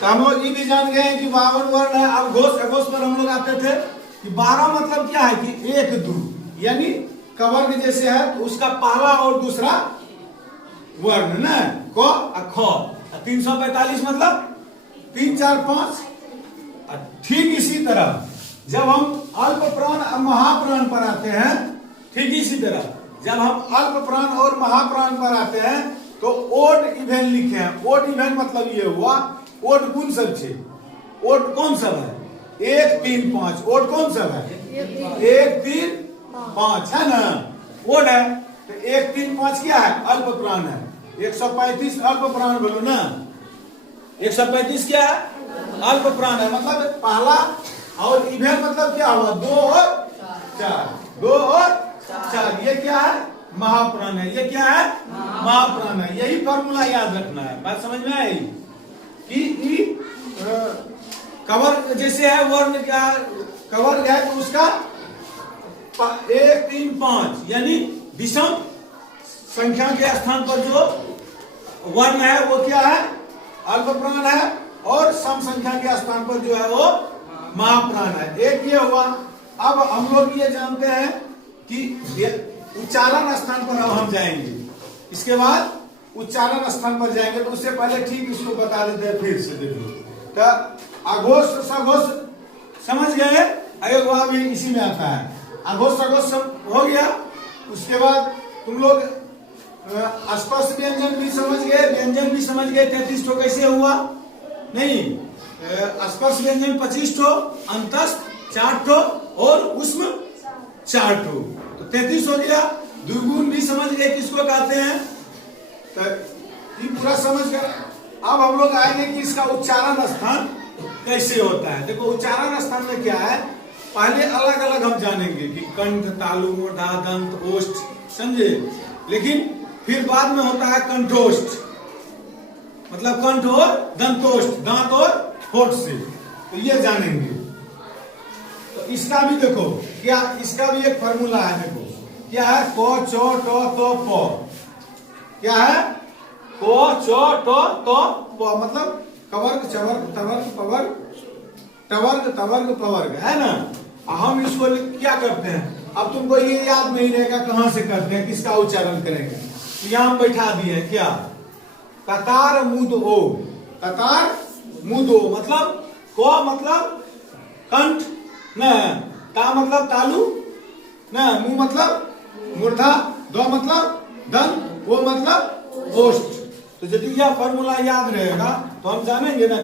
तो हम लोग ये भी जान गए कि 52 वर्ण है। अब घोष अघोष पर हम लोग आते थे कि 12 मतलब क्या है कि 1 2, यानी कवर्ग जैसे है तो उसका पहला और दूसरा वर्ण ना क और ख। 345 मतलब 3 4 5। ठीक इसी तरह जब हम अल्प प्राण और महाप्राण पर आते हैं, ठीक इसी तरह जब हम अल्प प्राण और महाप्राण पर आते हैं तो ओड इवेन लिखे हैं। ओड इवेन मतलब ये हुआ, ओड कौन सब छे, ओड कौन सब है 1 3 5। ओड कौन सब है 1 3 5 है ना, ओड है। तो 1 3 5 क्या है अल्प प्राण है। 135 अल्प प्राण बोलो ना, 135 क्या है अल्प प्राण है। मतलब पहला और इवेन मतलब क्या हुआ 2 और 4, 2 और 4। ये क्या है महाप्राण है। ये क्या है महाप्राण है। यही फॉर्मूला याद रखना है। बात समझ में आई कि कवर जैसे है वर्ण का कवर है तो उसका 1 3 5 यानी विषम संख्या के स्थान पर जो वर्ण है वो क्या है अल्प प्राण है, और सम संख्या के स्थान पर जो है वो महाप्राण है। एक ये हुआ। अब हम लोग ये जानते हैं कि उच्चारण स्थान पर अब हम जाएंगे। इसके बाद उच्चारण स्थान पर जाएंगे तो उससे पहले ठीक इसको बता देते हैं फिर से। देखो तो अघोष सघोष समझ गए, अयोगवा भी इसी में आता है। अघोष सघोष हो गया। उसके बाद तुम लोग स्पर्श व्यंजन भी समझ गए, व्यंजन भी समझ गए। 33 ठो कैसे हुआ नहीं, स्पर्श व्यंजन 25 ठो, अंतस्थ 4 ठो और उष्म 4 ठो, तो 33 हो गया। द्विगुण भी समझ गए किसको कहते हैं, तो ये पूरा समझ गए। अब हम लोग आएंगे कि इसका उच्चारण स्थान कैसे होता है। देखो उच्चारण स्थान में क्या है, पहले अलग अलग हम जानेंगे कि कंठ तालु मूर्धा दंत ओष्ठ, समझे। लेकिन फिर बाद में होता है कंठोष्ठ, मतलब कंठ और दंतोष्ठ, दांत और होठ से, तो ये जानेंगे। तो इसका भी देखो क्या, इसका भी एक फॉर्मूला है। देखो क्या है क च ट त प, क्या है क च ट त प, मतलब कवर्ग चवर्ग तवर्ग पवर्ग टवर्ग तवर्ग पवर्ग है ना। हम इसको क्या करते हैं, अब तुमको ये याद नहीं रहेगा कहां से करते हैं, किसका उच्चारण करेंगे। तो यहां हम बैठा दिए क्या कतार मुद ओ, कतार मुद ओ मतलब क मतलब कंठ न, ता मतलब तालु न, मु मतलब मूर्धा, द मतलब दंत, वो मतलब ओष्ठ। तो यदि यह फॉर्मूला याद रहेगा तो हम जानेंगे ना